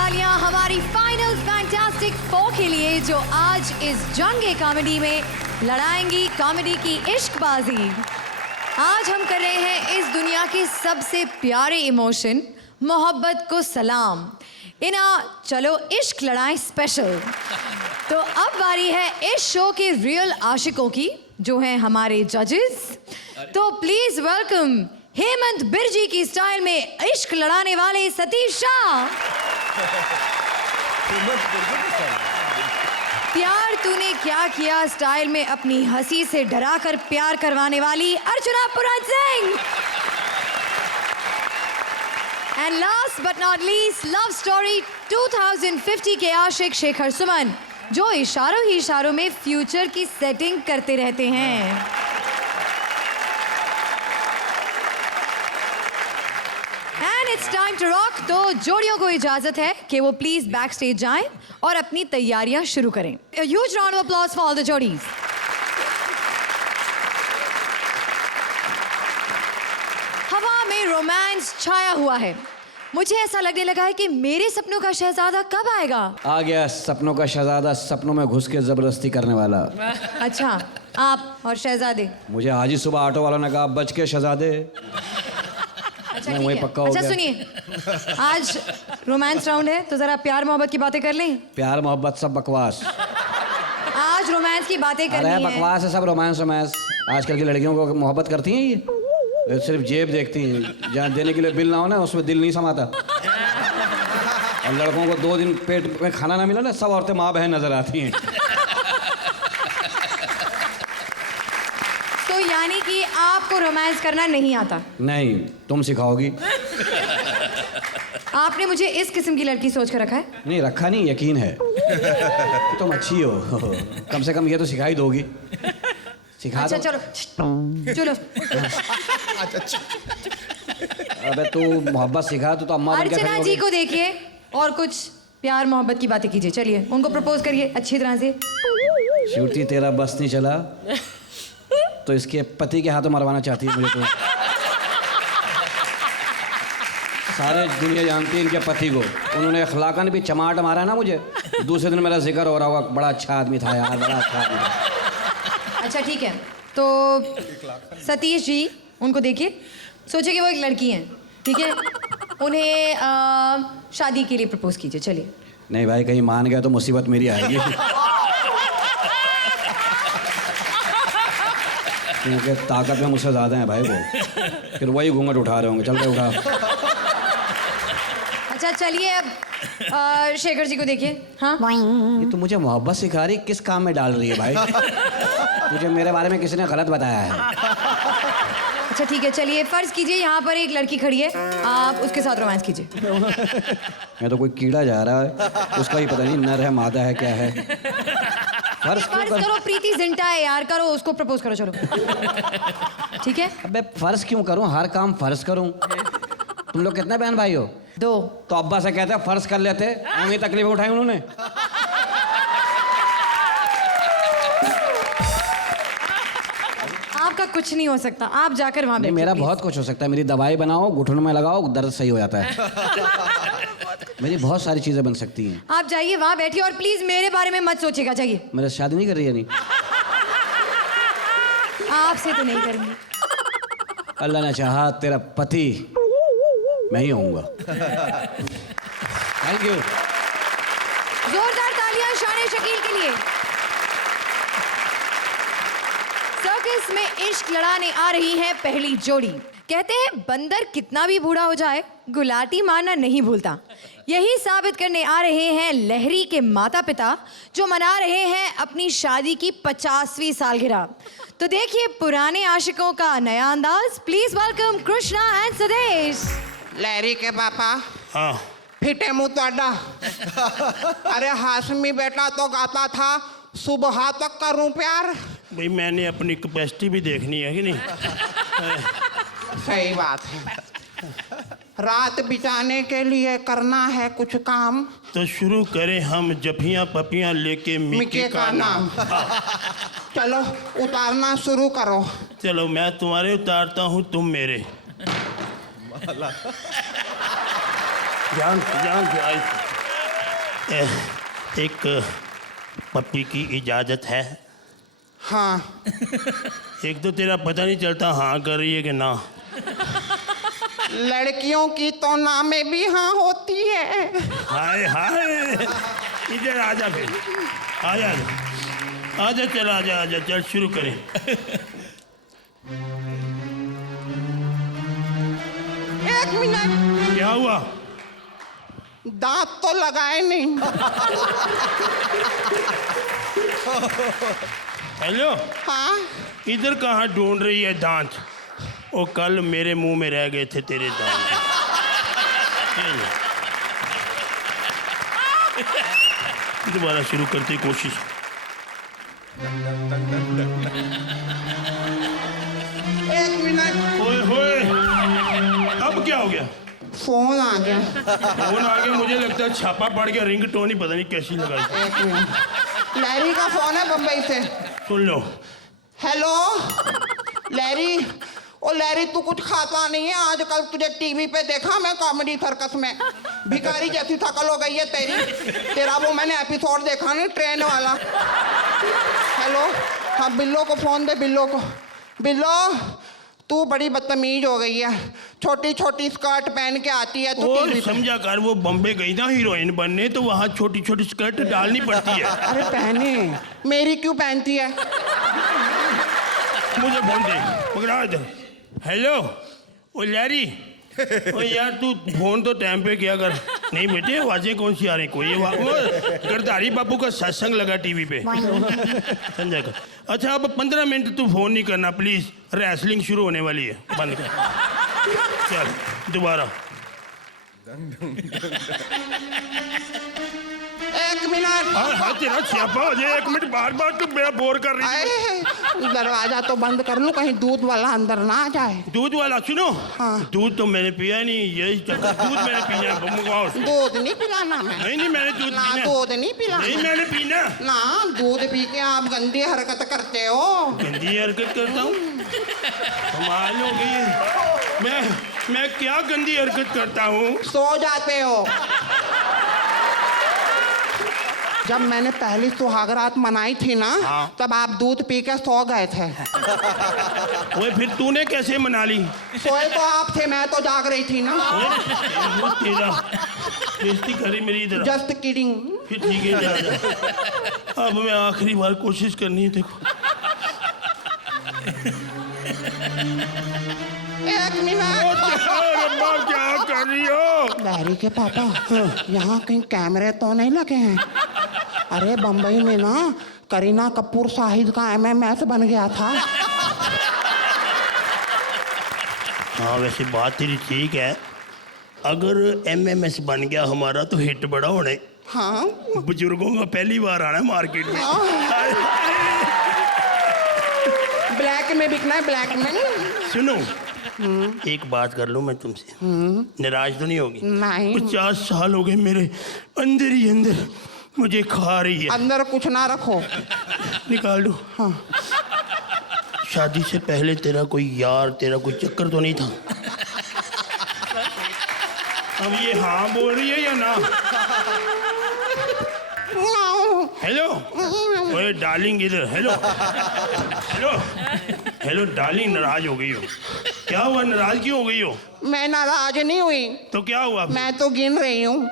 तालियां हमारी final fantastic 4 के लिए जो आज इस जंग कॉमेडी में लड़ाएंगी कॉमेडी की इश्कबाजी। आज हम कर रहे हैं इस दुनिया के सबसे प्यारे इमोशन मोहब्बत को सलाम। इना चलो इश्क लड़ाएं स्पेशल। तो अब बारी है इस शो के रियल आशिकों की जो हैं हमारे जजेस। तो प्लीज वेलकम हेमंत बिरजी की स्टाइल में इश्क लड़ाने वाले सतीश शाह। प्यार तूने क्या किया स्टाइल में अपनी हंसी से डराकर प्यार करवाने वाली Archana Puran Singh. And last but not least love story 2050 के आशिक शेखर सुमन जो इशारों ही इशारों में फ्यूचर की सेटिंग करते रहते हैं। And it's time to rock. तो जोड़ियों को इजाजत है कि वो प्लीज बैक स्टेज जाएं और अपनी तैयारियां शुरू करें। A huge round of applause for all the जोड़ीज। हवा में रोमांस छाया हुआ है। मुझे ऐसा लगने लगा है कि मेरे सपनों का शहजादा कब आएगा। आ गया सपनों का शहजादा, सपनों में घुस के जबरदस्ती करने वाला। अच्छा, आप और शहजादे। मुझे आज ही सुबह ऑटो वालों ने कहा बच के शहजादे। अच्छा, मैं ठीक वही है। पक्का हो अच्छा गया। सुनिए, आज रोमांस राउंड है तो जरा प्यार मोहब्बत की बातें कर लें। प्यार मोहब्बत सब बकवास। आज रोमांस की बातें करनी अरे है। बकवास है सब, रोमांस रोमांस। आजकल की लड़कियों को मोहब्बत करती हैं ये सिर्फ जेब देखती हैं। जहाँ देने के लिए बिल ना हो ना उसमें दिल नहीं समाता। और लड़कों को 2 दिन पेट में खाना ना मिला ना सब औरतें माँ बहन नजर आती हैं। तो यानी कि आपको रोमांस करना नहीं आता। नहीं, तुम सिखाओगी। आपने मुझे इस किस्म की लड़की सोच कर रखा है। नहीं रखा नहीं, यकीन है तुम अच्छी हो। कम से कम ये तो सिखाई दोगी। सिखा अच्छा दो। चलो चलो। अबे तू मोहब्बत सिखा तो अम्मा बन के खड़ी अर्चना होगी। जी को देखिए और कुछ प्यार मोहब्बत की बातें कीजिए। चलिए उनको प्रपोज करिए अच्छी तरह से। श्रुति तेरा बस नहीं चला तो इसके पति के हाथों मरवाना चाहती है मुझे तो। सारे दुनिया जानती है इनके पति को। उन्होंने अखलाकन भी चमाट मारा ना मुझे। दूसरे दिन मेरा जिक्र हो रहा होगा बड़ा अच्छा आदमी था यार, बड़ा अच्छा आदमी था। अच्छा ठीक है, तो सतीश जी उनको देखिए, सोचिए कि वो एक लड़की हैं, ठीक है। उन्हें शादी के लिए प्रपोज कीजिए। चलिए। नहीं भाई, कहीं मान गया तो मुसीबत मेरी आएगी। क्योंकि ताकत में मुझसे ज़्यादा है भाई वो। फिर वही घूंघट उठा रहे होंगे। चल के उठा। अच्छा चलिए अब शेखर जी को देखिए। हाँ ये तो मुझे मोहब्बत सिखा रही, किस काम में डाल रही है भाई? मुझे मेरे बारे में किसी ने गलत बताया है। अच्छा ठीक है, चलिए फर्ज कीजिए यहाँ पर एक लड़की खड़ी है, आप उसके साथ रोमांस कीजिए। मैं तो कोई कीड़ा जा रहा है, उसका ही पता नहीं नर है मादा है क्या है। फर्ज करो प्रीति जिंटा है यार, करो उसको प्रपोज करो। चलो ठीक है। अबे फर्ज क्यों करूं, हर काम फर्ज करूं? तुम लोग कितने बहन भाई हो? 2। तो अब्बा से कहते हैं फर्ज कर लेते। हमें तकलीफ उठाई उन्होंने। आपका कुछ नहीं हो सकता, आप जाकर वहां नहीं, बैठिए। मेरा please। बहुत कुछ हो सकता है। मेरी दवाई बनाओ, घुटनों में लगाओ, दर्द सही हो जाता है। मेरी बहुत सारी चीजें बन सकती हैं। आप जाइए वहां बैठिए और प्लीज मेरे बारे में मत सोचिएगा। जाइए। मेरे से शादी नहीं कर रही है? नहीं, आपसे तो नहीं करेंगे। अल्लाह ने चाहा तेरा पति मैं ही होऊंगा। Thank you. जोरदार तालियां शान शकील के लिए। सर्कस में इश्क लड़ाने आ रही है पहली जोड़ी। कहते हैं बंदर कितना भी बूढ़ा हो जाए गुलाटी मारना नहीं भूलता। यही साबित करने आ रहे हैं लहरी के माता पिता जो मना रहे हैं अपनी शादी की 50वीं सालगिरह। तो देखिए पुराने आशिकों का नया अंदाज। Please welcome Krishna and Sudesh. Lehri के पापा। हाँ। फिटे मुंह तोड़ा। अरे हाशमी बेटा तो गाता था सुबह तक करूं प्यार। भाई मैंने अपनी कैपेसिटी भी देखनी है कि नहीं? सही बात है। रात बिताने के लिए करना है कुछ काम। तो शुरू करें हम जफियां पपियां लेके मिके का नाम। चलो उतारना शुरू करो। चलो मैं तुम्हारे उतारता हूँ, तुम मेरे। जान जान से आई। एक पप्पी की इजाज़त है? हाँ। एक तो तेरा पता नहीं चलता हाँ कर रही है कि ना। लड़कियों की तो ना में भी हाँ होती है। हाय हाय, इधर आजा फिर, आजा आजा, चल आजा आजा, चल शुरू करें। एक मिनट, क्या हुआ? दांत तो लगाए नहीं। हेलो, हाँ, इधर कहाँ ढूंढ रही है दांत? वो कल मेरे मुंह में रह गए थे तेरे दांत। दोबारा शुरू करते कोशिश। एक मिनट, ओए होए, अब क्या हो गया? फोन आ गया। फोन आ गया, मुझे लगता है छापा पड़ गया, रिंग टोन ही पता नहीं कैसी लगाई। एक मिनट, लैरी का फोन है बम्बई से। सुन लो। हेलो लैरी, ओ लैरी तू कुछ खाता नहीं है आजकल, तुझे टीवी पे देखा मैं कॉमेडी सर्कस में, भिखारी जैसी शकल हो गई है तेरी। तेरा वो मैंने एपिसोड देखा नहीं, ट्रेन वाला। हेलो, हाँ बिल्लो को फोन दे, बिल्लो को। बिल्लो, तू बड़ी बदतमीज हो गई है, छोटी छोटी स्कर्ट पहन के आती है तू और टीवी पे। समझा कर, वो बम्बे गई ना हीरोइन बनने, तो वहाँ छोटी छोटी स्कर्ट डालनी पड़ती है। अरे पहने, मेरी क्यों पहनती है? मुझे फोन दे, पकड़ा इधर। हेलो, ओ लैरी, ओ यार तू फोन तो टाइम पे किया कर। नहीं बेटे, आवाजें कौन सी आ रही? कोई गिरधारी बाबू का सत्संग लगा टीवी पे, समझा कर। अच्छा अब 15 मिनट तू फोन नहीं करना प्लीज, रेसलिंग शुरू होने वाली है, बंद कर। चल दोबारा। एक मिनट, हाँ तेरा छापा हो जाए, 1 मिनट, बार बार तू मेरा बोर कर रही है। आए, दरवाजा तो बंद कर लूं, कहीं दूध वाला अंदर ना आ जाए। दूध वाला? सुनो, हाँ। दूध तो मैंने पिया नहीं, यही दूध मैंने पीना है, मंगवाओ। दूध नहीं पिलाना मैं। नहीं मैंने दूध ना पीना। दूध नहीं पिलाना। नहीं मैंने पीना। ना दूध पी के आप गंदी हरकत करते हो। गंदी हरकत करता हूँ? कमाल हो गई है। मैं क्या गंदी हरकत करता हूँ? सो जाते हो। जब मैंने पहली सुहागरात मनाई थी ना, हाँ। तब आप दूध पी के सो गए थे। ओए फिर तूने कैसे मना ली? सोए तो आप थे, मैं तो जाग रही थी ना। ओए, तेरा बेइज्जती करी मेरी इधर। Just kidding. फिर ठीक है, जा जा। अब मैं आखिरी बार कोशिश करनी है, देखो। एक मिनट, अम्मा क्या कर रही हो? लैरी के पापा, यहाँ कहीं कैमरे तो नहीं लगे हैं? अरे बम्बई में ना करीना कपूर शाहिद का MMS बन गया था। हाँ वैसे बात तेरी ठीक है, अगर MMS बन गया हमारा तो हिट बड़ा होने। हाँ, बुजुर्गों का पहली बार आना है मार्केट में। ब्लैक में बिकना है, ब्लैक में। सुनो, एक बात कर लूं मैं तुमसे, नाराज तो नहीं होगी? नहीं। 50 साल हो गए मेरे अंदर ही अंदर मुझे खा रही है। अंदर कुछ ना रखो। निकाल दो। हाँ। शादी से पहले तेरा कोई यार, तेरा कोई चक्कर तो नहीं था? अब ये हाँ बोल रही है या ना? हेलो, ओए डार्लिंग इधर। हेलो हेलो हेलो डार्लिंग, नाराज हो गई हो? क्या हुआ, नाराज क्यों हो गई हो? मैं नाराज नहीं हुई, तो क्या हुआ फिर? मैं तो गिन रही हूँ।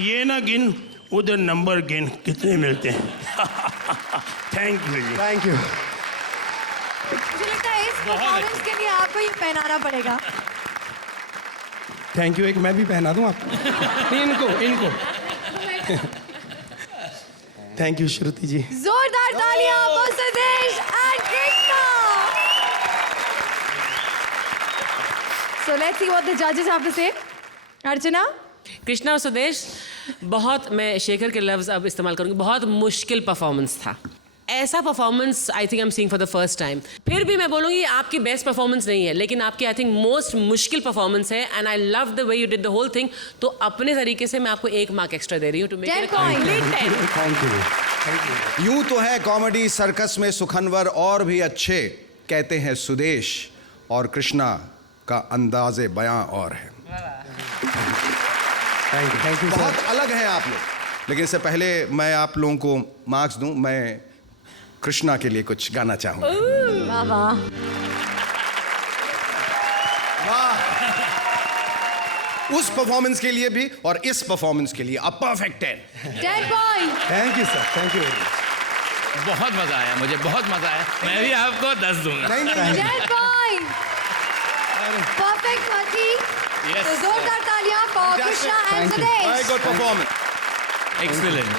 ये ना गिन, उधर नंबर गिन, कितने मिलते हैं। थैंक यू जी। Thank you. मुझे लगता है इस परफॉर्मेंस के लिए आपको ये पहनाना पड़ेगा। Thank you. एक मैं भी पहना दूं आपको? नहीं, इनको थैंक यू श्रुति जी। जोरदार तालियां for Sudesh and Krishna. So let's see what the judges have to say. अर्चना? कृष्णा और सुदेश, बहुत, मैं शेखर के लफ्ज़ अब इस्तेमाल करूँगी, बहुत मुश्किल परफॉर्मेंस था। ऐसा performance I think I am seeing for the first time. फिर भी मैं बोलूँगी आपकी बेस्ट परफॉर्मेंस नहीं है, लेकिन आपकी आई थिंक मोस्ट मुश्किल परफॉर्मेंस है, and I love the way you did the whole thing. तो अपने तरीके से मैं आपको 1 मार्क एक्स्ट्रा दे रही हूँ to make 10 it points. 10। Thank you. यूं तो है कॉमेडी सर्कस में सुखनवर और भी अच्छे, कहते हैं सुदेश, और कृष्णा का अंदाज़े बयां और है। Thank you sir. बहुत अलग हैं आप लोग। लेकिन इससे पहले मैं आप लोगों को मार्क्स दूं, मैं कृष्णा के लिए कुछ गाना चाहूंगा। वाह वाह। उस परफॉर्मेंस के लिए भी और इस परफॉर्मेंस के लिए अ perfect 10। 10 point. Thank you sir, thank you very much. बहुत मजा आया, मुझे बहुत मजा आया। मैं भी आपको 10 दूंगा। 10 पॉइंट। परफेक्ट मची। Yes, तो जोरदार तालियां for Krishna and very Sudesh. Good performance. Excellent.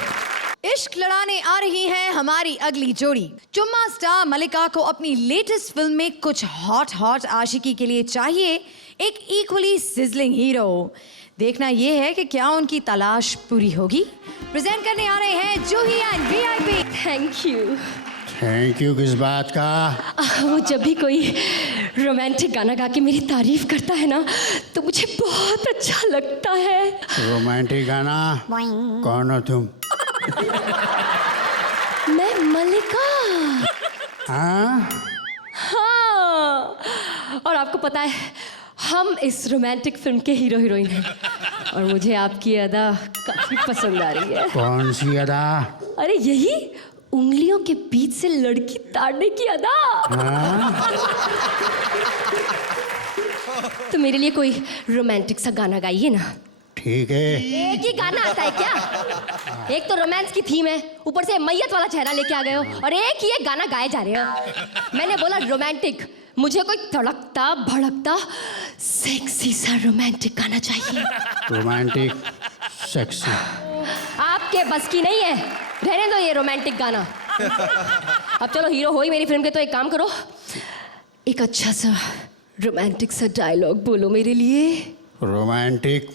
इश्क लड़ाने आ रही है हमारी अगली जोड़ी। चुम्मा स्टार मलिका को अपनी लेटेस्ट फिल्म में कुछ हॉट आशिकी के लिए चाहिए एक इक्वली सिजलिंग हीरो। देखना यह है कि क्या उनकी तलाश पूरी होगी। प्रेजेंट करने आ रहे हैं Juhi and VIP. Thank you. Thank you किस बात का? वो जब भी कोई रोमांटिक गाना गा के मेरी तारीफ करता है ना तो मुझे बहुत अच्छा लगता है। रोमांटिक गाना? कौन हो तुम? मैं मलिका। हाँ? हाँ, और आपको पता है हम इस रोमांटिक फिल्म के हीरो हीरोइन हैं और मुझे आपकी अदा काफी पसंद आ रही है। कौन सी अदा? अरे यही उंगलियों के बीच से लड़की ताड़ने की अदा। हाँ? तो मेरे लिए कोई रोमांटिक सा गाना गाइए ना। ठीक है। एक ही गाना आता है क्या? एक तो रोमांस की थीम है, ऊपर से मैयत वाला चेहरा लेके आ गए हो और एक ही एक गाना गाए जा रहे हो। मैंने बोला रोमांटिक, मुझे कोई तड़कता भड़कता सेक्सी सा रोमांटिक गाना चाहिए। Romantic sexy? आपके बस की नहीं है, रहने दो ये रोमांटिक गाना। अब चलो हीरो हो ही मेरी फिल्म के, तो एक काम करो, एक अच्छा सा रोमांटिक सा डायलॉग बोलो मेरे लिए। रोमांटिक?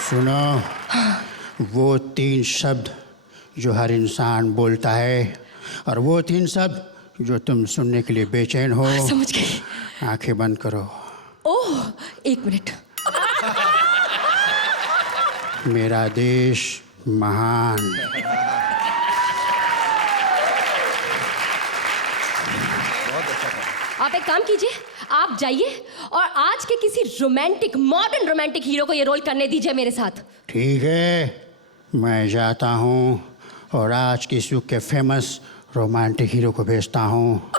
सुनो, वो 3 शब्द जो हर इंसान बोलता है और वो 3 शब्द जो तुम सुनने के लिए बेचैन हो। समझ गई। आंखें बंद करो। ओह, 1 मिनट। मेरा देश महान। आप एक काम कीजिए, आप जाइए और आज के किसी रोमांटिक मॉडर्न रोमांटिक हीरो को ये रोल करने दीजिए मेरे साथ। ठीक है, मैं जाता हूँ और आज के युग के फेमस रोमांटिक हीरो को भेजता हूँ।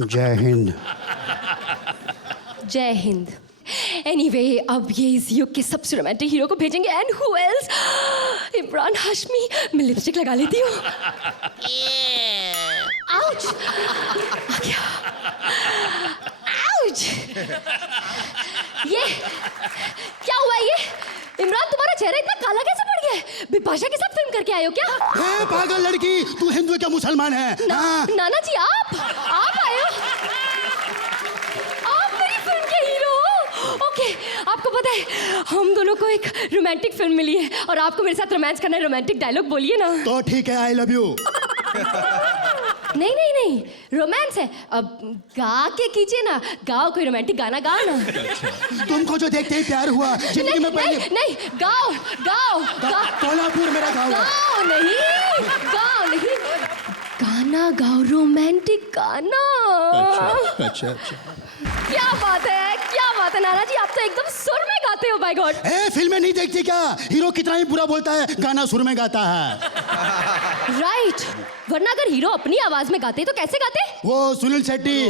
जय हिंद। जय हिंद। एनीवे, अब ये इस युग के सबसे रोमांटिक हीरो को भेजेंगे। And who else? Imran Hashmi. मैं लिपस्टिक लगा लेती हूँ। आउच! आ गया। आउच! ये क्या हुआ? ये इमरान, तुम्हारा चेहरा इतना काला कैसे पड़ गया है? बिपाशा के साथ फिल्म करके आए हो क्या? ए, पागल लड़की, तू हिंदू क्या मुसलमान है? हाँ? नाना जी, आप आए हो? आप मेरी फिल्म के हीरो हो? ओके, आपको पता है हम दोनों को एक रोमांटिक फिल्म मिली है और आपको मेरे साथ रोमांस करना है। रोमांटिक डायलॉग बोलिए ना। तो ठीक है, आई लव यू। नहीं नहीं नहीं, रोमांस है। अब गा के कीजिए ना, गाओ कोई रोमांटिक गाना, गाओ ना। तुमको जो देखते ही प्यार हुआ जिंदगी में पहले। नहीं नहीं, गाओ गाओ गाओ। कोल्हापुर मेरा गाँव है। गाओ नहीं, गाओ नहीं, गाना गाओ, रोमांटिक गाना। अच्छा। क्या बात है, क्या बात है नाना जी, आप तो एकदम सुर में गाते हो। Bye God. ए, फिल्में नहीं देखती क्या? हीरो कितना ही बुरा बोलता है, गाना सुर में गाता है। राइट, वरना अगर हीरो अपनी आवाज में गाते तो कैसे गाते? वो सुनील शेट्टी,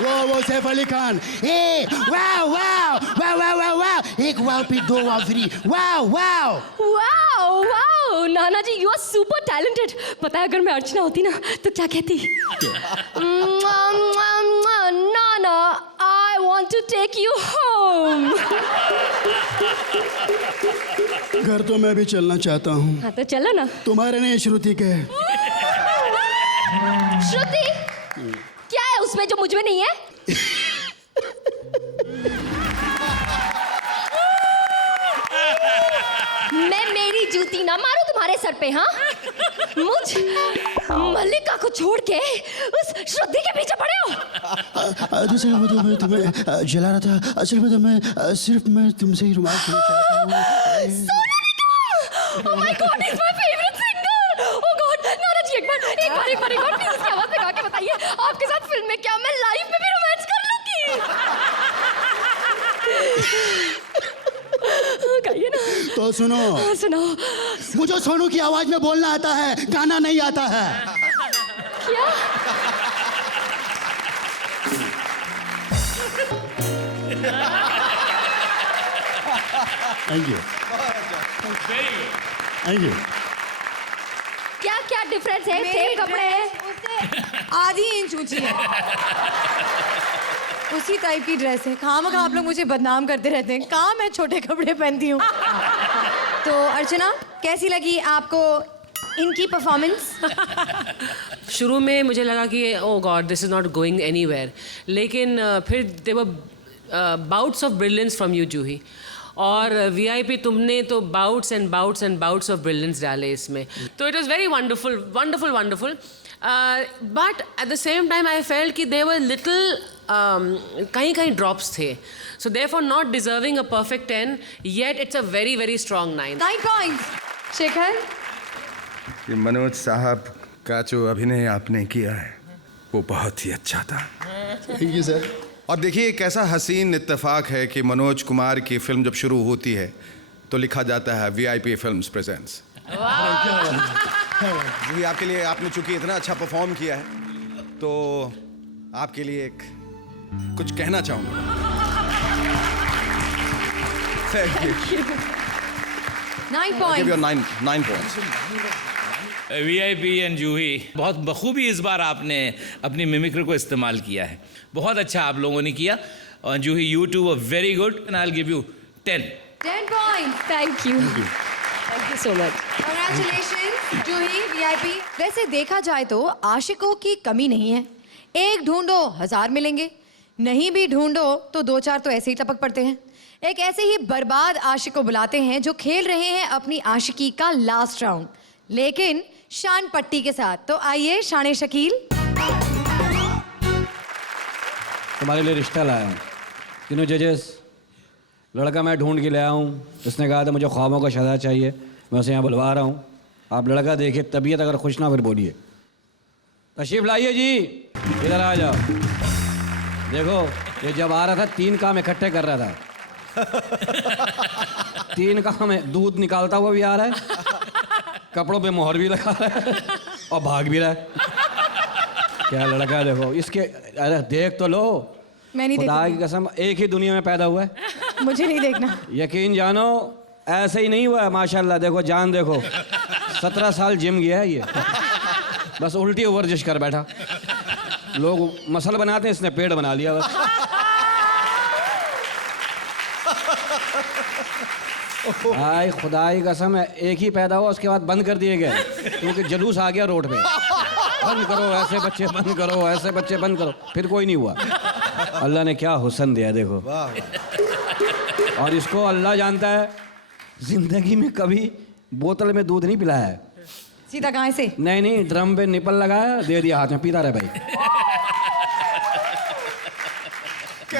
वो सैफ अली खान। ए, वाव वाव वाव वाव वाव वाव, एक वाव पे 2 वाव free. Wow wow wow wow, Nana ji you are super talented. पता है अगर मैं अर्चना होती ना तो क्या कहती? नाना, I want to take you home. घर तो मैं भी चलना चाहता हूँ। हाँ तो चलो ना। तुम्हारे नहीं, श्रुति के। श्रुति क्या है उसमें जो मुझ में नहीं है? मैं मेरी जूती ना मारूं तुम्हारे सर पे। हाँ, मुझ मल्लिका को छोड़ के उस श्रुति के पीछे पड़े हो। दूसरे वो तो मैं तुम्हें जला रहा था। असल में तो मैं तुमसे ही रोमांस करना चाहता हूँ। Oh my God, he's my favorite singer. Oh God, नाना जी एक बार प्लीज उसकी आवाज में गा के बताइए, आपके साथ फिल्म में क्या मैं लाइव में भी रोमांस कर लूंगी? गाइए ना। तो सुनो, हाँ, सुनाओ। मुझे सोनू की आवाज में बोलना आता है, गाना नहीं आता है। क्या? Thank you, thank you. क्या क्या डिफरेंस है? सेम कपड़े हैं। उससे आधी इंच ऊंची है, उसी टाइप की ड्रेस है। खामखा आप लोग मुझे बदनाम करते रहते हैं, कहाँ मैं छोटे कपड़े पहनती हूँ। तो अर्चना, कैसी लगी आपको इनकी परफॉर्मेंस? शुरू में मुझे लगा कि oh God this is not going anywhere, लेकिन फिर there were bouts of brilliance from you Juhi, और वीआईपी तुमने तो bouts and bouts and bouts of brilliance डाले इसमें, तो it was very wonderful wonderful wonderful. But at the same time I felt कि there were little कहीं कहीं ड्रॉप्स थे, so therefore not deserving a perfect 10, yet it's a very very strong 9 points. Shekhar, ये मनोज साहब का जो अभिनय आपने किया है वो बहुत ही अच्छा था। Thank you sir. और देखिए एक ऐसा हसीन इत्तेफाक है कि मनोज कुमार की फिल्म जब शुरू होती है तो लिखा जाता है वीआईपी फिल्म्स प्रेजेंट्स। जी आपके लिए, आपने चूंकि इतना अच्छा परफॉर्म किया है तो आपके लिए एक कुछ कहना चाहूँगा। Thank you. 9 give your points. 9 points. VIP and Juhi, बहुत बखूबी इस बार आपने अपनी मिमिक्री को इस्तेमाल किया है, बहुत अच्छा आप लोगों ने किया। और Juhi, you too were very good and I will give you 10 points. Thank you, thank you so much. Congratulations Juhi, VIP. वैसे देखा जाए तो आशिकों की कमी नहीं है, एक ढूंढो 1000 मिलेंगे, नहीं भी ढूंढो तो 2-4 तो ऐसे ही टपक पड़ते हैं। एक ऐसे ही बर्बाद आशिक को बुलाते हैं जो खेल रहे हैं अपनी आशिकी का लास्ट राउंड, लेकिन शान पट्टी के साथ। तो आइए शाने शकील, तुम्हारे लिए रिश्ता लाया हूँ। तीनों जजेस, लड़का मैं ढूंढ के लाया हूँ, उसने कहा था मुझे ख्वाबों का शहज़ादा चाहिए, मैं उसे यहाँ बुलवा रहा हूँ। आप लड़का देखिए, तबीयत अगर खुश ना फिर बोलिए। तशरीफ लाइए जी, इधर आ जाओ। देखो ये जब आ रहा था 3 काम इकट्ठे कर रहा था। 3 काम है, दूध निकालता हुआ भी आ रहा है, कपड़ों पे मोहर भी लगा रहा है और भाग भी रहा है। क्या लड़का है देखो इसके, अरे देख तो लो, मैं नहीं खुदा की देखूंगी, कसम एक ही दुनिया में पैदा हुआ है। मुझे नहीं देखना। यकीन जानो ऐसे ही नहीं हुआ है, माशाल्लाह। देखो जान देखो, 17 साल जिम गया है ये, बस उल्टी वर्जिश कर बैठा। लोग मसल बनाते हैं, इसने पेट बना लिया बस। हाय खुदा की कसम है, एक ही पैदा हुआ, उसके बाद बंद कर दिए गए क्योंकि जुलूस आ गया रोड पे। बंद करो ऐसे बच्चे, बंद करो ऐसे बच्चे, बंद करो, फिर कोई नहीं हुआ। अल्लाह ने क्या हुस्न दिया देखो। और इसको अल्लाह जानता है, जिंदगी में कभी बोतल में दूध नहीं पिलाया है। सीधा गाय से? नहीं नहीं, ड्रम पे निपल लगाया, दे दिया हाथ में, पीता रहे भाई।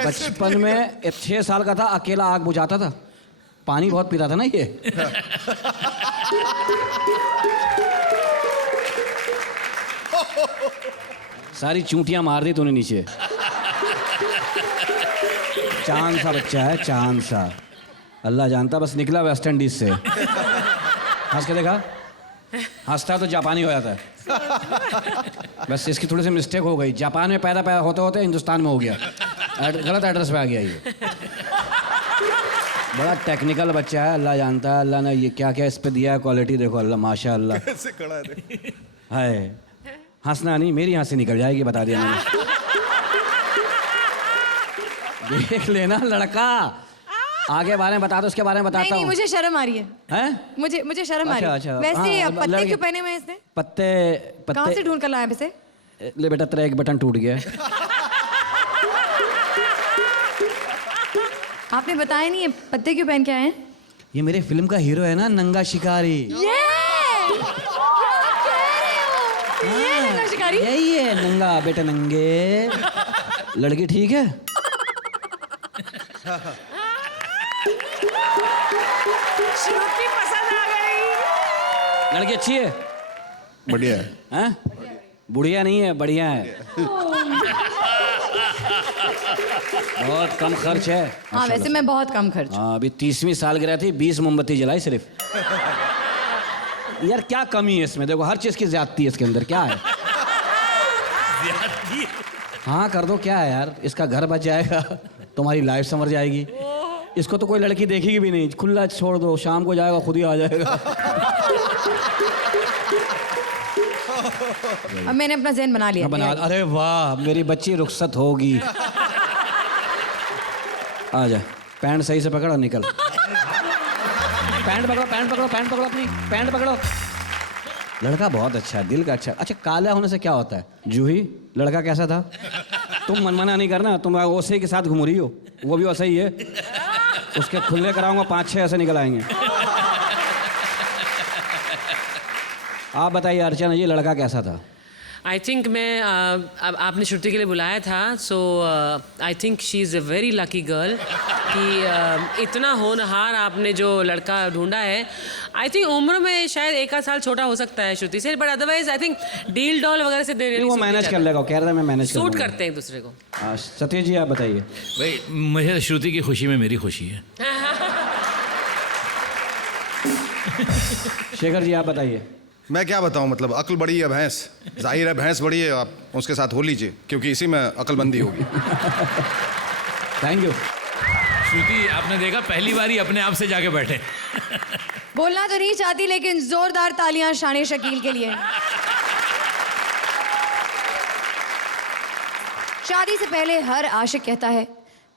बचपन में 6 साल का था, अकेला आग बुझाता था, पानी बहुत पीता था ना ये। सारी चूंटियां मार दी तूने नीचे। चांद सा बच्चा है, चांद सा। अल्लाह जानता, बस निकला वेस्ट इंडीज से। हंस के देखा, हंसता तो जापानी हो जाता है। बस इसकी थोड़ी सी मिस्टेक हो गई, जापान में पैदा होते होते हिंदुस्तान में हो गया, गलत एड्रेस पे आ गया ये। बड़ा टेक्निकल बच्चा है, अल्लाह जानता है। अल्लाह ने ये क्या क्या इस पे दिया है, क्वालिटी देखो अल्लाह, माशाअल्लाह। कैसे खड़ा है हाय, हंसना नहीं, मेरी हंसी निकल जाएगी, बता दिया मैंने। देख लेना लड़का, आगे बारे में बता दो, उसके बारे में बताता नहीं, हूँ। मुझे शर्म आ रही है। हैं? मुझे शर्म आ रही है। अच्छा, वैसे हाँ, पत्ते लड़के- क्यों पहने हुए हैं इसने? पत्ते कहाँ से ढूंढ कर लाया वैसे? ले बेटा, तेरा एक बटन टूट गया है। आपने बताया नहीं, ये पत्ते क्यों पहन के आए हैं? ये मेरे फिल्म का हीरो है ना, नंगा शिकारी। ये नंगा शिकारी? यही है नंगा, बेटे नंगे। लड़की ठीक है? श्रुति पसंद आ गई। लड़की अच्छी है? बढ़िया है। हैं? बुढ़िया नहीं है, बढ़िया है। बहुत कम खर्च है। हाँ वैसे मैं बहुत कम खर्च। हाँ अभी 30वीं सालगिरह थी, 20 मोमबत्ती जलाई सिर्फ। यार क्या कमी है इसमें? देखो हर चीज की ज्यादती है इसके अंदर, क्या है? हाँ कर दो, क्या है यार? इसका घर बच जाएगा, तुम्हारी लाइफ संवर जाएगी। इसको तो कोई लड़की देखेगी भी नहीं, खुला छोड़ दो, शाम को जाएगा खुद ही आ जाएगा। अब मैंने अपना ज़हन बना लिया। बना, अरे वाह मेरी बच्ची रुखसत होगी। आ जा, पैंट सही से पकड़ो, निकल। पैंट पकड़ो, पैंट पकड़ो, पैंट पकड़ो, अपनी पैंट पकड़ो। लड़का बहुत अच्छा है, दिल का अच्छा। अच्छा काला होने से क्या होता है? जूही लड़का कैसा था? तुम मनमाना नहीं करना, तुम ओसे के साथ घूम रही हो, वो भी वैसा ही है। उसके खुले कराऊंगा, 5-6 ऐसे निकल आएंगे। आप बताइए अर्चना जी, लड़का कैसा था? आई थिंक मैं अब आपने श्रुति के लिए बुलाया था, so I think she is a very lucky girl कि इतना होनहार आपने जो लड़का ढूंढा है। आई थिंक उम्र में शायद 1 साल छोटा हो सकता है श्रुति से, but otherwise I think deal doll वगैरह से दे वो मैनेज कर लेगा, कह रहा है मैं मैनेज कर सूट करते हैं एक दूसरे को। सतीश जी आप बताइए। भाई मुझे श्रुति की खुशी में मेरी खुशी है। शेखर जी आप बताइए। मैं क्या बताऊं, मतलब अक्ल बड़ी है भैंस, जाहिर है भैंस बड़ी है, आप उसके साथ हो लीजिए क्योंकि इसी में अक्लबंदी होगी। Thank you. श्रुति आपने देखा पहली बार ही अपने आप से जाके बैठे। बोलना तो नहीं चाहती लेकिन जोरदार तालियां शान शकील के लिए। शादी से पहले हर आशिक कहता है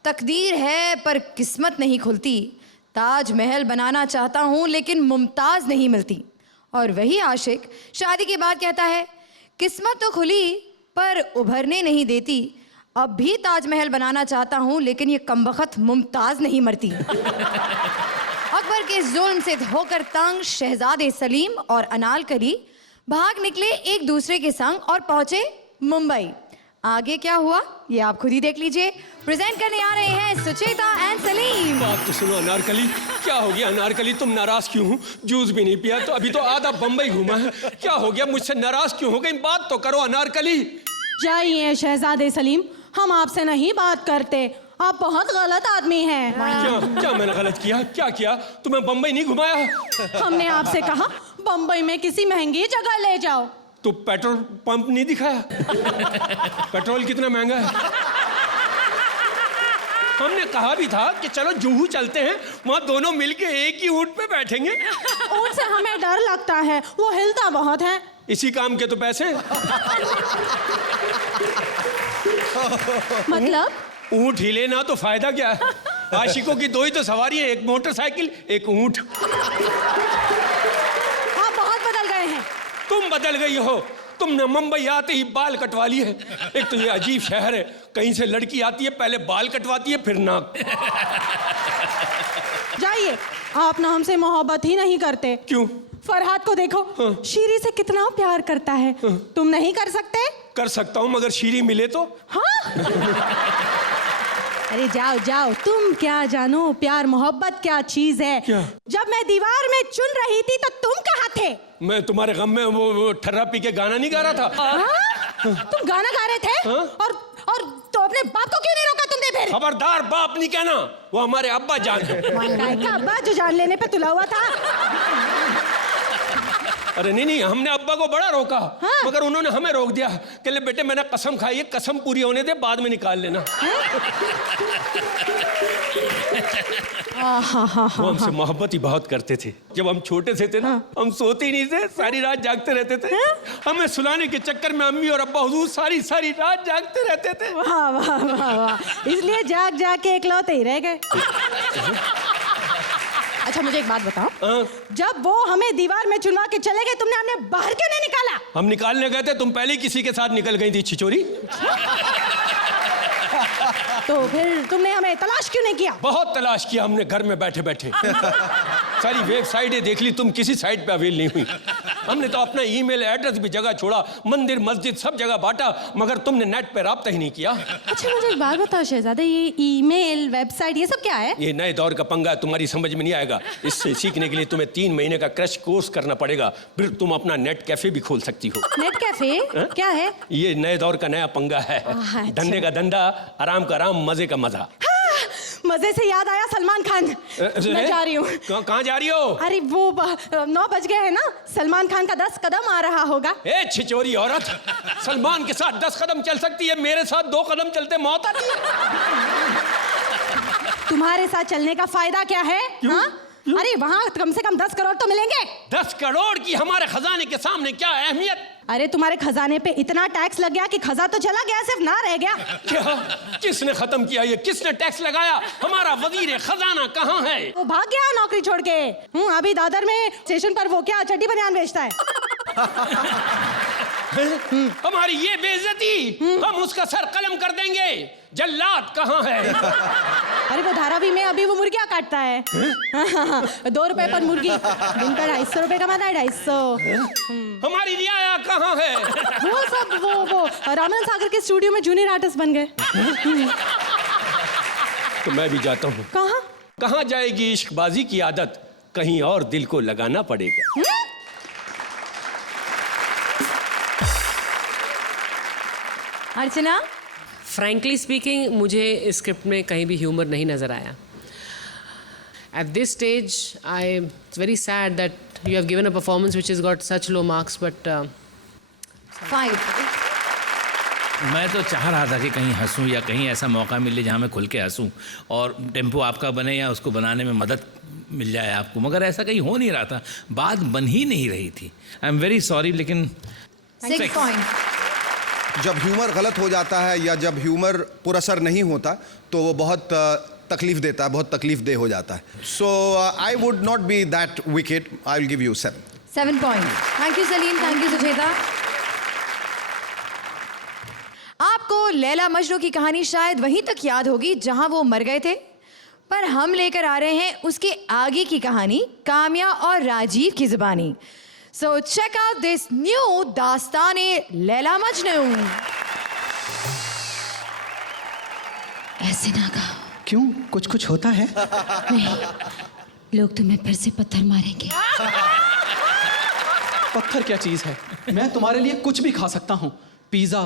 तकदीर है पर किस्मत नहीं खुलती, ताजमहल बनाना चाहता हूं लेकिन मुमताज नहीं मिलती। और वही आशिक शादी के बाद कहता है किस्मत तो खुली पर उभरने नहीं देती, अब भी ताजमहल बनाना चाहता हूं लेकिन ये कमबख्त मुमताज नहीं मरती। अकबर के जुल्म से होकर तंग शहजादे सलीम और अनारकली भाग निकले एक दूसरे के संग और पहुंचे मुंबई। आगे क्या हुआ ये आप खुद ही देख लीजिए। प्रेजेंट करने आ रहे हैं सुचेता एंड सलीम। बात तो सुनो अनारकली, क्या हो गया अनारकली? तुम नाराज क्यों हो? जूस भी नहीं पिया तो अभी तो आधा बम्बई घूमा है, क्या हो गया? मुझसे नाराज क्यों हो गई? बात तो करो अनारकली। जाइए शहजादे सलीम, हम आपसे नहीं बात करते, आप बहुत गलत आदमी हैं। क्या मैंने गलत किया? क्या किया? तुम्हें बम्बई नहीं घुमाया? हमने आपसे कहा बम्बई में किसी महंगी जगह ले जाओ, तो पेट्रोल पंप नहीं दिखाया? पेट्रोल कितना महंगा है? हमने कहा भी था कि चलो जुहू चलते हैं, वहाँ दोनों मिलके एक ही ऊंट पे बैठेंगे। ऊंट से हमें डर लगता है, वो हिलता बहुत है। इसी काम के तो पैसे। मतलब ऊंट हिले ना तो फायदा क्या है? आशिकों की 2 ही तो सवारी है, एक मोटरसाइकिल एक ऊंट। आप बहुत बदल गए हैं। तुम बदल गई हो, तुमने मुंबई आते ही बाल कटवा लिए हैं। एक तो ये अजीब शहर है, कहीं से लड़की आती है पहले बाल कटवाती है फिर नाक। जाइए, आप ना हमसे मोहब्बत ही नहीं करते। क्यों? फरहाद को देखो, शीरी से कितना प्यार करता है, तुम नहीं कर सकते? कर सकता हूँ मगर शीरी मिले तो। हाँ? अरे जाओ जाओ, तुम क्या जानो प्यार मोहब्बत क्या चीज है। क्या? जब मैं दीवार में चुन रही थी तो तुम कहाँ थे? मैं तुम्हारे गम में वो ठर्रा पी के गाना नहीं गा रहा था। हाँ? तुम गाना गा रहे थे? हाँ? और तो अपने बाप को क्यों नहीं रोका तुमने फिर? खबरदार बाप नहीं कहना, वो हमारे अब्बा जान है। का अब्बा जो जान लेने पे तुला हुआ था। अरे नहीं, हमने अब्बा को बड़ा रोका। हाँ? मगर उन्होंने हमें रोक दिया, कह ले बेटे मैंने कसम खाई है, कसम पूरी होने दे, बाद में निकाल लेना। वो हमसे मोहब्बत ही बहुत करते थे। जब हम छोटे से थे ना, हम सोते ही नहीं थे, सारी रात जागते रहते थे। हमें सुलाने के चक्कर में अम्मी और अब्बा हुजूर सारी रात जागते रहते थे। वाह वाह वाह वाह, इसलिए जाग जाग के इकलौते ही रह गए। अच्छा मुझे एक बात बताओ, जब वो हमें दीवार में चुनवा के चले गए, तुमने हमें बाहर क्यों नहीं निकाला? हम निकालने गए थे, तुम पहले ही किसी के साथ निकल गई थी छिचोरी। तो फिर तुमने हमें तलाश क्यों नहीं किया? बहुत तलाश किया हमने घर में बैठे बैठे। सारी वेबसाइटें देख ली, तुम किसी साइट पे अवेल नहीं हुई। हमने तो अपना ईमेल एड्रेस भी जगह छोड़ा, मंदिर मस्जिद सब जगह बांटा, मगर तुमने नेट पे राब्ता ही नहीं किया। अच्छा मुझे एक बात बताओ शहजादे, ये ईमेल वेबसाइट ये सब क्या है? ये नए दौर का पंगा है, तुम्हारी समझ में नहीं आएगा। इससे सीखने के लिए तुम्हें 3 महीने का क्रैश कोर्स करना पड़ेगा, फिर तुम अपना नेट कैफे भी खोल सकती हो। नेट कैफे क्या है? ये नए दौर का नया पंगा है। अच्छा। धंधे का धंधा, आराम का आराम, मजे का मजा। मजे से याद आया, सलमान खान, मैं जा रही हूँ। कहाँ जा रही हो? अरे वो 9 बज गए हैं ना, सलमान खान का 10 कदम आ रहा होगा। ए छिचोरी औरत, सलमान के साथ 10 कदम चल सकती है, मेरे साथ 2 कदम चलते मौत आती है। तुम्हारे साथ चलने का फायदा क्या है? हाँ? अरे वहाँ कम से कम 10 करोड़ तो मिलेंगे। 10 करोड़ की हमारे खजाने के सामने क्या अहमियत? अरे तुम्हारे खजाने पे इतना टैक्स लग गया कि खजा तो चला गया, सिर्फ ना रह गया। क्या? किसने खत्म किया ये? किसने टैक्स लगाया? हमारा वजीर खजाना कहाँ है? वो भाग गया नौकरी छोड़ के। अभी दादर में स्टेशन पर वो क्या चड्डी बनियान बेचता है। हमारी ये बेइज्जती, हम उसका सर कलम कर देंगे। जल्लाद कहाँ है? अरे वो धारावी में अभी वो मुर्गियाँ काटता है। 2 रुपए पर मुर्गी, दिन का 250 रुपए कमाता है। 250। हमारी रियाया कहाँ है? वो सब वो रामन सागर के स्टूडियो में जूनियर आर्टिस्ट बन गए। तो मैं भी जाता हूँ। कहाँ? कहाँ जाएगी इश्कबाजी की आदत, कहीं और दिल को लगाना पड़ेगा। अर्चना, फ्रैंकली स्पीकिंग, मुझे स्क्रिप्ट में कहीं भी ह्यूमर नहीं नज़र आया। At this stage I it's very sad that you have given a performance which has got such low marks, but 5। मैं तो चाह रहा था कि कहीं हंसूं या कहीं ऐसा मौका मिले जहां मैं खुल के हंसूं और टेम्पो आपका बने या उसको बनाने में मदद मिल जाए आपको, मगर ऐसा कहीं हो नहीं रहा था, बात बन ही नहीं रही थी। आई एम वेरी सॉरी, लेकिन 6 पॉइंट। जब ह्यूमर गलत हो जाता है या जब ह्यूमर पुरअसर नहीं होता तो वो बहुत तकलीफ देता है, बहुत तकलीफ दे हो जाता है। So I would not be that wicked, I will give you 7 point. Thank you Salim, thank you Sucheta. आपको लैला मजनू की कहानी शायद वहीं तक याद होगी जहां वो मर गए थे, पर हम लेकर आ रहे हैं उसके आगे की कहानी, काम्या और राजीव की जुबानी। So check out this new Dastane Laila Majnu. ऐसे ना कहो। क्यों, कुछ कुछ होता है? नहीं, लोग तुम्हें फिर से पत्थर मारेंगे। पत्थर क्या चीज है? मैं तुम्हारे लिए कुछ भी खा सकता हूँ, पिज्जा,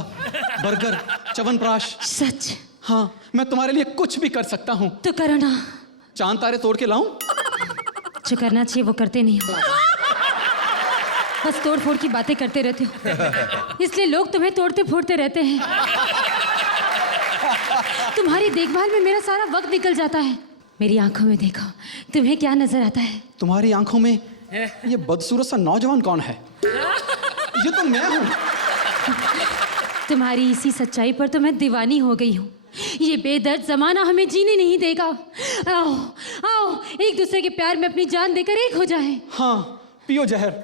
बर्गर, च्यवनप्राश। सच? हाँ, मैं तुम्हारे लिए कुछ भी कर सकता हूँ। तो करो ना। चांद तारे तोड़ के लाऊं? जो करना चाहिए वो करते नहीं हो, बस तोड़ फोड़ की बातें करते रहते हो, इसलिए लोग तुम्हें तोड़ते फोड़ते रहते हैं। तुम्हारी देखभाल में मेरा सारा वक्त निकल जाता है। मेरी आंखों में देखो, तुम्हें क्या नजर आता है? तुम्हारी आंखों में ये बदसूरत सा नौजवान कौन है? ये तो मैं हूँ। तुम्हारी इसी सच्चाई पर तो मैं दीवानी हो गई हूँ। ये बेदर्द जमाना हमें जीने नहीं देगा। आओ आओ, एक दूसरे के प्यार में अपनी जान देकर एक हो जाए। हाँ, पियो जहर।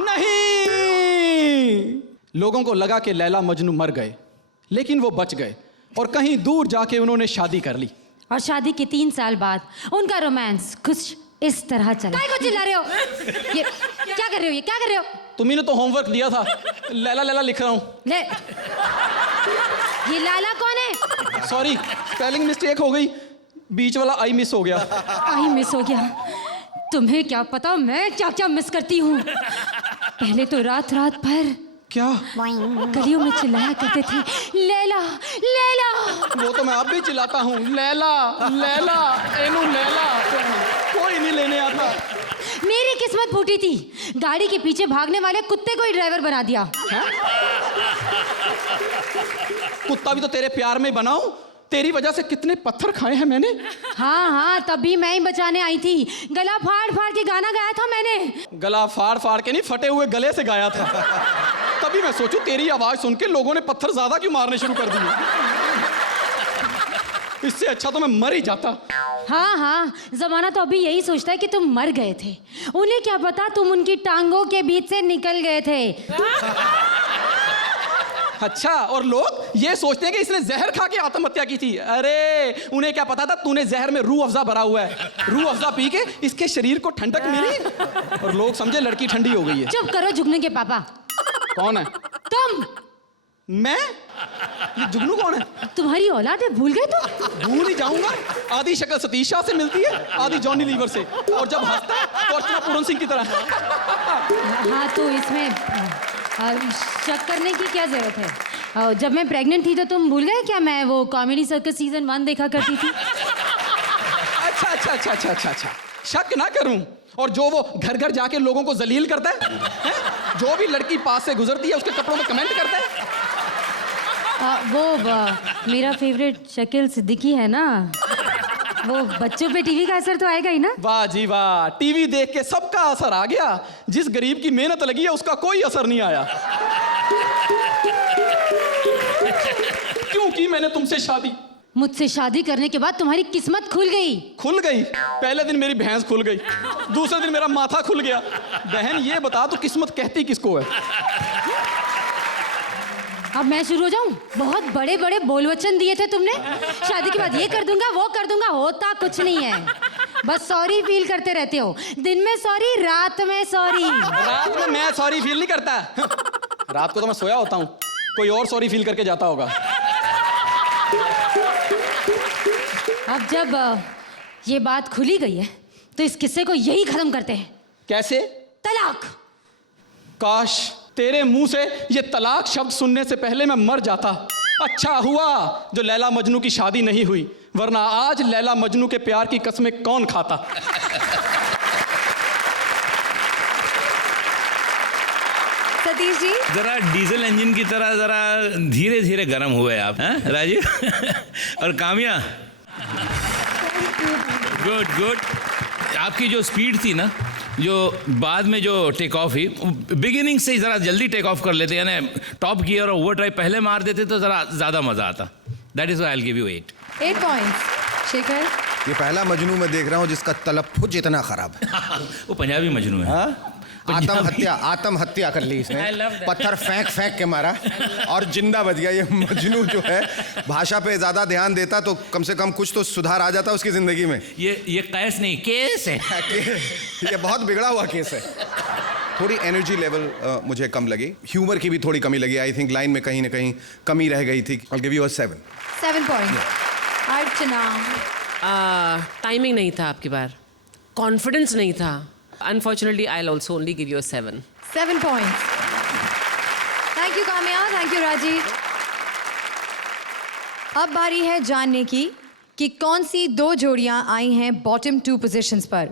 नहीं, लोगों को लगा कि लैला मजनू मर गए, लेकिन वो बच गए और कहीं दूर जाके उन्होंने शादी कर ली। और शादी के 3 साल बाद उनका रोमांस कुछ इस तरह चला। काय को चिल्ला रहे हो? ये क्या कर रहे हो? ये क्या कर रहे हो? तुम्ही ने तो होमवर्क दिया था। लैला लैला लिख रहा हूँ। ले, ये लाला कौन है? सॉरी, स्पेलिंग मिस्टेक हो गई, बीच वाला आई मिस हो गया। आई मिस हो गया? तुम्हें क्या पता मैं क्या क्या मिस करती हूँ। पहले तो रात रात भर क्या गलियों में चिल्लाया करते थे, लैला लैला। वो तो मैं अब भी चिल्लाता हूँ, लैला लैला, एनू लैला। कोई नहीं लेने आता। मेरी किस्मत फूटी थी, गाड़ी के पीछे भागने वाले कुत्ते को ही ड्राइवर बना दिया। है? कुत्ता भी तो तेरे प्यार में बनाऊं? तेरी वजह से कितने पत्थर खाए हैं मैंने। हाँ हाँ, तभी मैं ही बचाने आई थी। गला फाड़ फाड़ के गाना गाया था मैंने। गला फाड़ फाड़ के नहीं, फटे हुए गले से गाया था। तभी मैं सोचूं तेरी आवाज सुन के लोगों ने पत्थर ज्यादा क्यों मारने शुरू कर दिए। इससे अच्छा तो मैं मर ही जाता। हाँ हाँ, जमाना तो अभी यही सोचता है कि तुम मर गए थे। उन्हें क्या पता तुम उनकी टांगों के बीच से निकल गए थे। अच्छा, और लोग ये सोचते हैं कि इसने जहर खा के आत्महत्या की थी। अरे उन्हें क्या पता था तूने जहर में रूह अफ़ज़ा भरा हुआ है। रूह अफ़ज़ा पी के इसके शरीर को ठंडक मिली और लोग समझे लड़की ठंडी हो गई है। चुप करो जुगनू के पापा। कौन है? तुम। मैं? ये जुगनू कौन है? तुम्हारी औलाद है, भूल गए तुम? भूल ही जाऊंगा। आधी शक्ल सतीश शाह से मिलती है, आधी जॉनी लीवर से, और जब हंसता है तो अर्चना पूरन सिंह की तरह। हाँ तो इसमें शक करने की क्या जरूरत है? जब मैं प्रेग्नेंट थी तो तुम भूल गए क्या मैं वो कॉमेडी सर्कस सीजन 1 देखा करती थी? अच्छा अच्छा अच्छा अच्छा अच्छा अच्छा, शक ना करूं। और जो वो घर घर जाके लोगों को जलील करता है? जो भी लड़की पास से गुजरती है उसके कपड़ों में कमेंट करता है। मेरा फेवरेट शकील सिद्दीकी है ना, वो बच्चों पे टीवी का असर तो आएगा ही ना। वाह जी वाह, टीवी देख के सबका असर आ गया। जिस गरीब की मेहनत लगी है उसका कोई असर नहीं आया। क्यों की मैंने तुमसे शादी? मुझसे शादी करने के बाद तुम्हारी किस्मत खुल गई। खुल गई? पहले दिन मेरी भैंस खुल गई, दूसरे दिन मेरा माथा खुल गया। बहन ये बता तो किस्मत कहती किसको है? अब मैं शुरू हो जाऊं? बहुत बड़े बड़े बोल वचन दिए थे तुमने, शादी के बाद ये कर दूंगा वो कर दूंगा, होता कुछ नहीं है। बस सॉरी फील करते रहते हो, दिन में सॉरी, रात में सॉरी। रात में मैं सॉरी फील नहीं करता। रात को तो मैं सोया होता हूँ, कोई और सॉरी फील करके जाता होगा। अब जब ये बात खुली गई है तो इस किस्से को यही खत्म करते हैं। कैसे? तलाक। काश तेरे मुंह से ये तलाक शब्द सुनने से पहले मैं मर जाता। अच्छा हुआ जो लैला मजनू की शादी नहीं हुई, वरना आज लैला मजनू के प्यार की कसमें कौन खाता। सतीश जी, जरा डीजल इंजन की तरह जरा धीरे धीरे गर्म हुए आप, हैं राजीव? और काम्या, गुड गुड। आपकी जो स्पीड थी ना, जो बाद में जो टेक ऑफ हुई, बिगिनिंग से ही ज़रा जल्दी टेक ऑफ कर लेते, यानी टॉप गियर और ओवर ड्राइव पहले मार देते तो ज़रा ज़्यादा मज़ा आता। That is why I will give you 8 points. Shekhar, ये पहला मजनू मैं देख रहा हूँ जिसका तलफ्फुज इतना खराब है। वो पंजाबी मजनू है। हाँ? आत्महत्या कर ली इसने, पत्थर फेंक फेंक के मारा और जिंदा बच गया। ये मजनू जो है भाषा पे ज्यादा ध्यान देता तो कम से कम कुछ तो सुधार आ जाता उसकी जिंदगी में। ये कैस नहीं, केस है। ये बहुत बिगड़ा हुआ केस है। थोड़ी एनर्जी लेवल मुझे कम लगी, ह्यूमर की भी थोड़ी कमी लगी। आई थिंक लाइन में कहीं ना कहीं कमी रह गई थी। I'll give you a 7 points. Archana, timing नहीं था आपकी बार, कॉन्फिडेंस नहीं था। Unfortunately, I'll also only give you a 7. 7 points. Thank you Kamya, thank you Rajiv. अब बारी है जानने की कि कौन सी 2 जोड़ियां आई हैं बॉटम 2 पोजीशंस पर।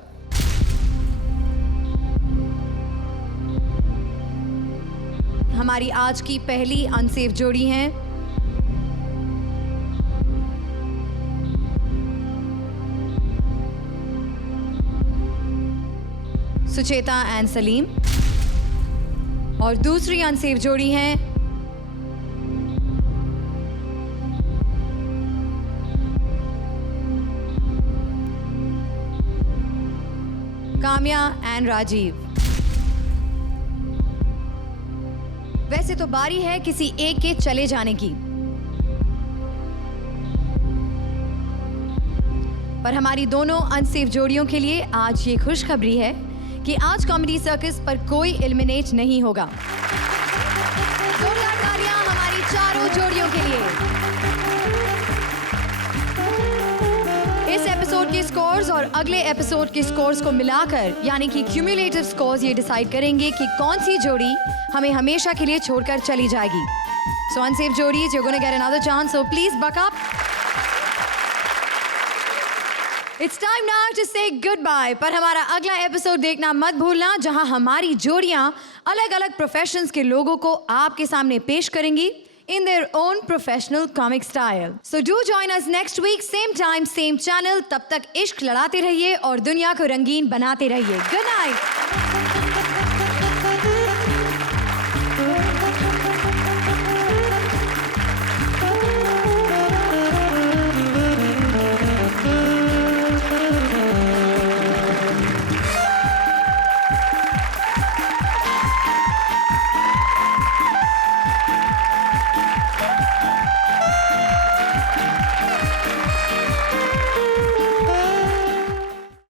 हमारी आज की पहली अनसेफ जोड़ी हैं सुचेता एंड सलीम, और दूसरी अनसेफ जोड़ी हैं काम्या एंड राजीव। वैसे तो बारी है किसी एक के चले जाने की, पर हमारी दोनों अनसेफ जोड़ियों के लिए आज ये खुशखबरी है कि आज कॉमेडी सर्कस पर कोई एलिमिनेट नहीं होगा। जोरदार तालियां हमारी चारों जोड़ियों के लिए। इस एपिसोड के स्कोर्स और अगले एपिसोड के स्कोर्स को मिलाकर यानी कि क्यूमुलेटिव स्कोर्स ये डिसाइड करेंगे कि कौन सी जोड़ी हमें हमेशा के लिए छोड़कर चली जाएगी। सो अनसेफ जोड़ीज, you're gonna get another chance, so please buck up. It's time now to say goodbye, पर हमारा अगला एपिसोड देखना मत भूलना, जहां हमारी जोड़ियां अलग अलग प्रोफेशंस के लोगों को आपके सामने पेश करेंगी in their own professional comic style. So do join us next week, same time, same channel. तब तक इश्क लड़ाते रहिए और दुनिया को रंगीन बनाते रहिए। Good night.